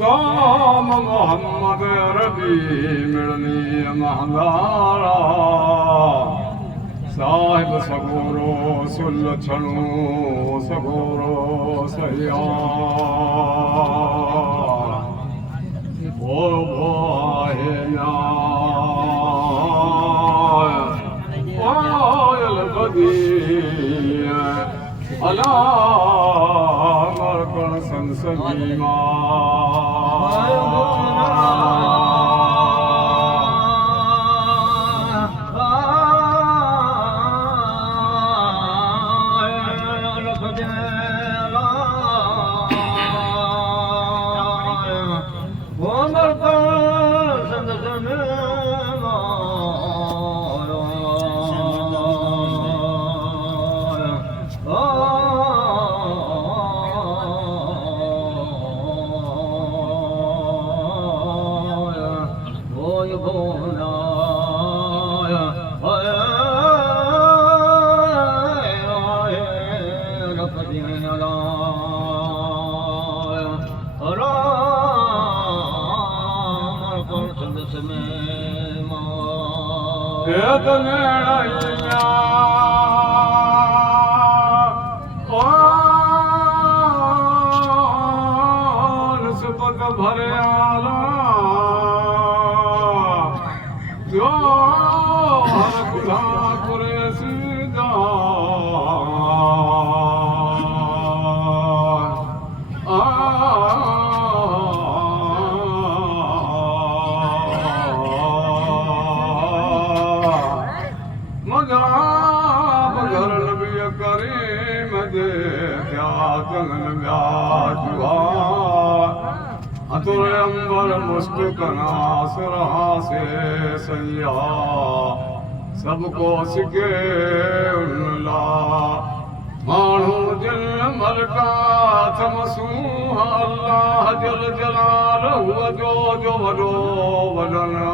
काम मोहम्मद रबी मिलनी महंगारा साहिब सगोरो सुल छणो सगोरो सया ओ भाए ना आयल बदी अला मरकण संसदी भरे आला जो हर खुदा पुरे सीधा अतुर अंबर मुस्कुकना सुरहा से सैया सबको सिके उल्ला मानू दिल मलका तमसूहा अल्लाह जल जलाल हुआ जो वडो वडना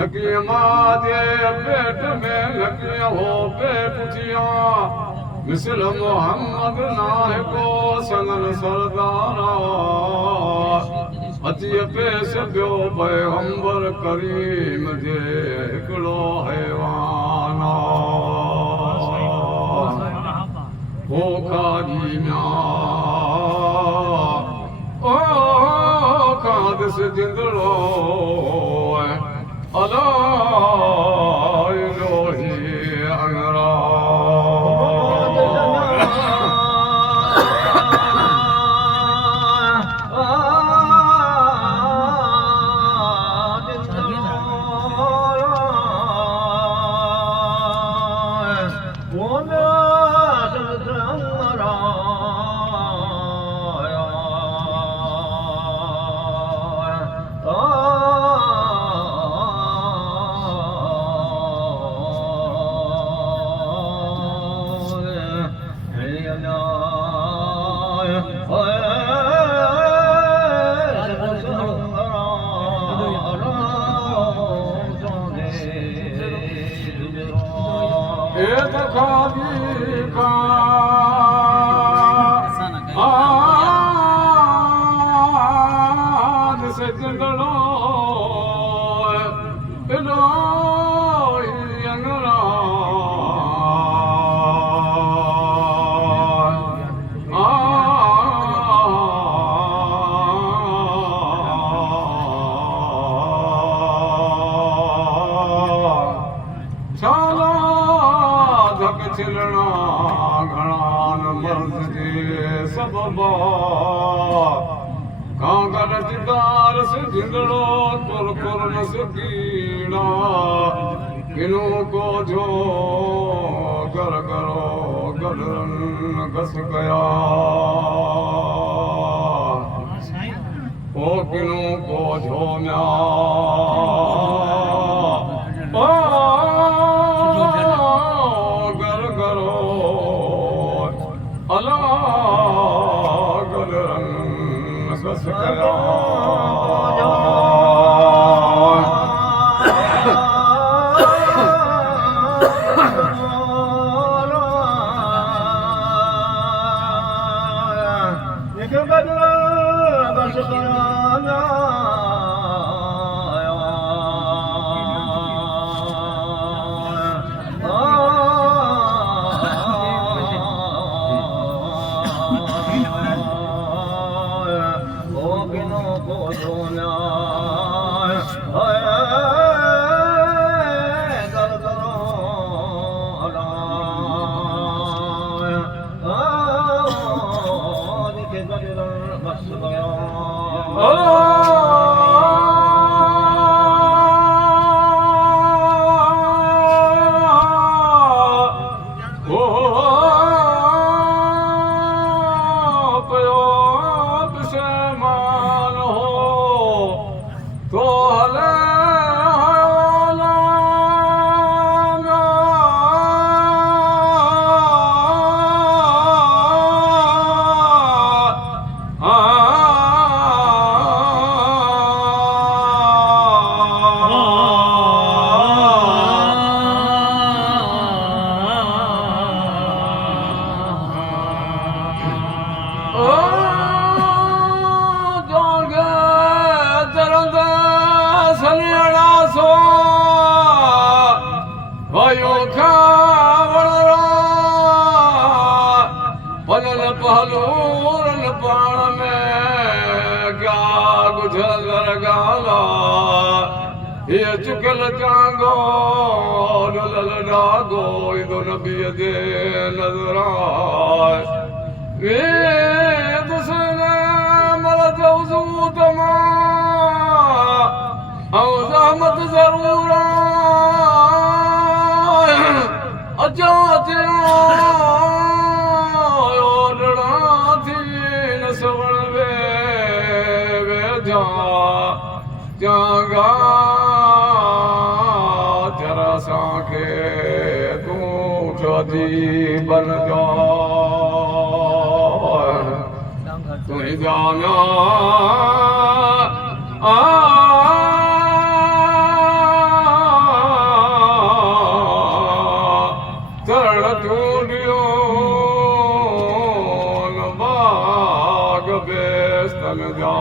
लकी माजे पेट में लकी हो पे पुछिया मिसल मोहम्मद नाहिको सनन सरदारा अतीअ पेश पियो पैगंबर करीम जे हिकिड़ो हैवान हो खाजी म्या ओ कादस जिंदड़ो अला इलोही अंगरा को जो कर करो गदरन घस गया ओ किनों को झोम्या गर करो अला गदरन घस गया महलूरन पाण में क्या गुजर गाला ये चुकल चांगो लल डागो इदो नबी दे नजर आए वे दुसने मल जौजू तमा औ ज़हमत ज़रूर अचो जागा जरा सांखे तू छोजी बन जा तू जाना चरण चूंडियो बाग बेस्तन जा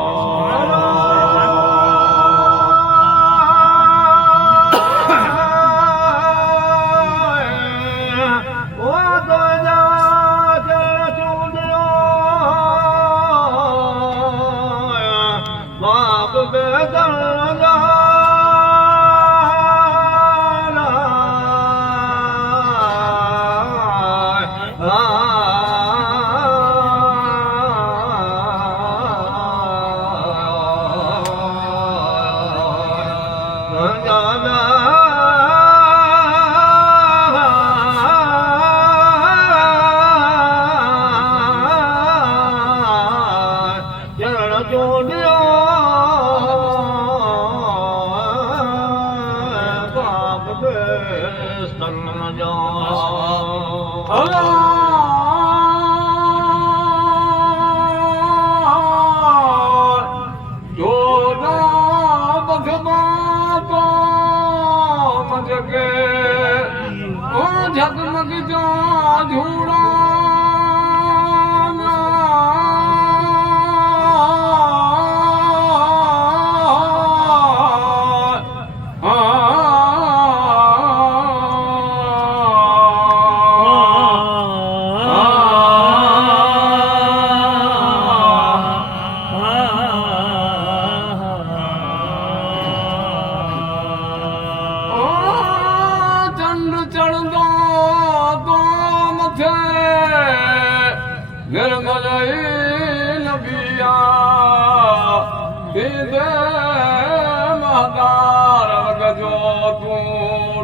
जगमग जा झूड़ा निर्मल नबिया दे महदार गजो तू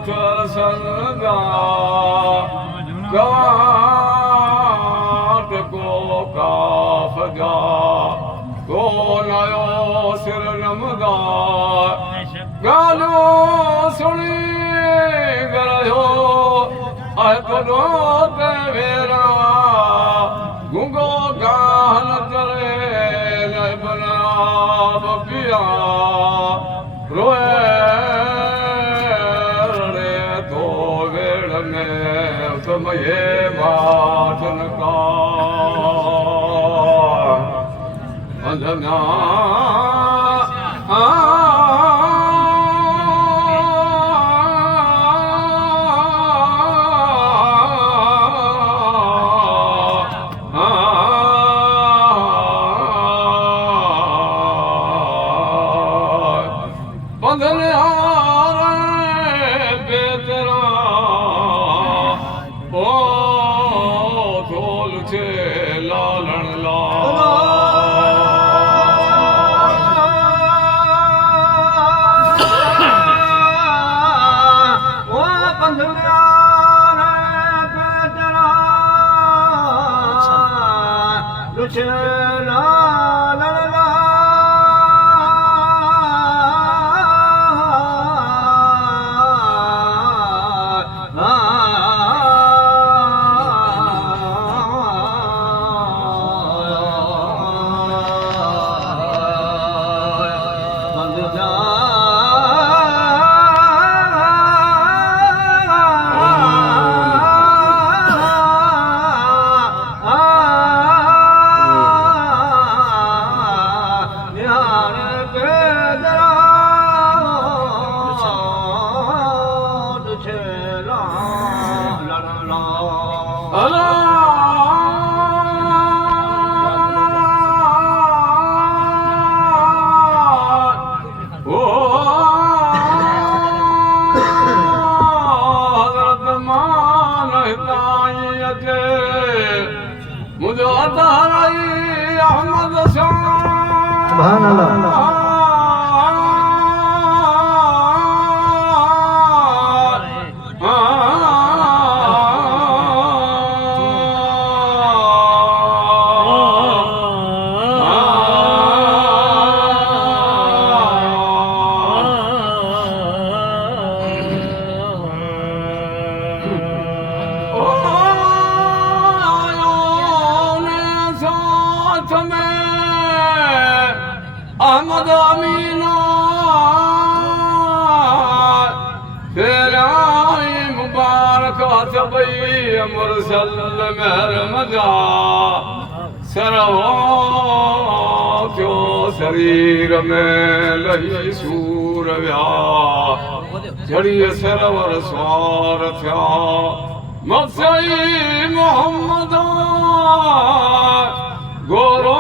ठरसंगा गाट को काफ जा तो नयो सिर नमदा गालो सुनी गरयो आए तो ते वेरा गुंगो गान चले न बना बपिया रोए रे तो वेड़ में समय बाटन का अंधना ताराई अहमद सुभान अल्लाह अहमद अमीना तेरा मुबारक तबई मुरसल महर मजा सरवो जो शरीर में लही सूर व्या जड़ी सरवर स्वार थया मसई मोहम्मद गोरो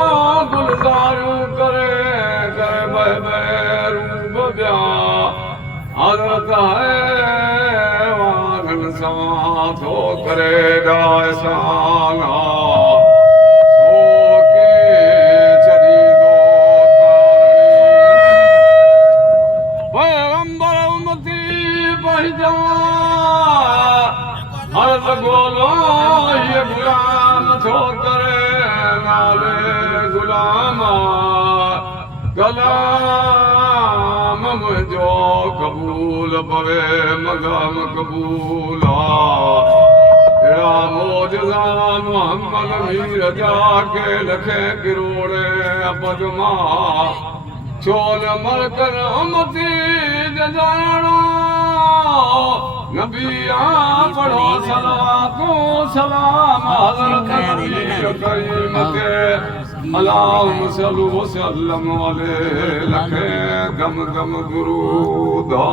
गुलदारू करे रूप ब्या हजरत है वागन साथो करे दासाना सो के चरी दो पैगंबर उम्मती पहचा हजरत बोलो ये गुलाम थो करे नाले गुलामा कलाम मुझो कबूल पवे मगाम कबूला तेरा मोजज़ा मोहम्मद मीर जाके लखे किरोड़े पदमा चोल मरकर उम्मती जजाणो नबिया पढ़ो सलातो सलाम हज़रत नबी करीम के अल्लाहुम्मा सल्लि व सल्लम अलैहि लखे गम गम गुरु दा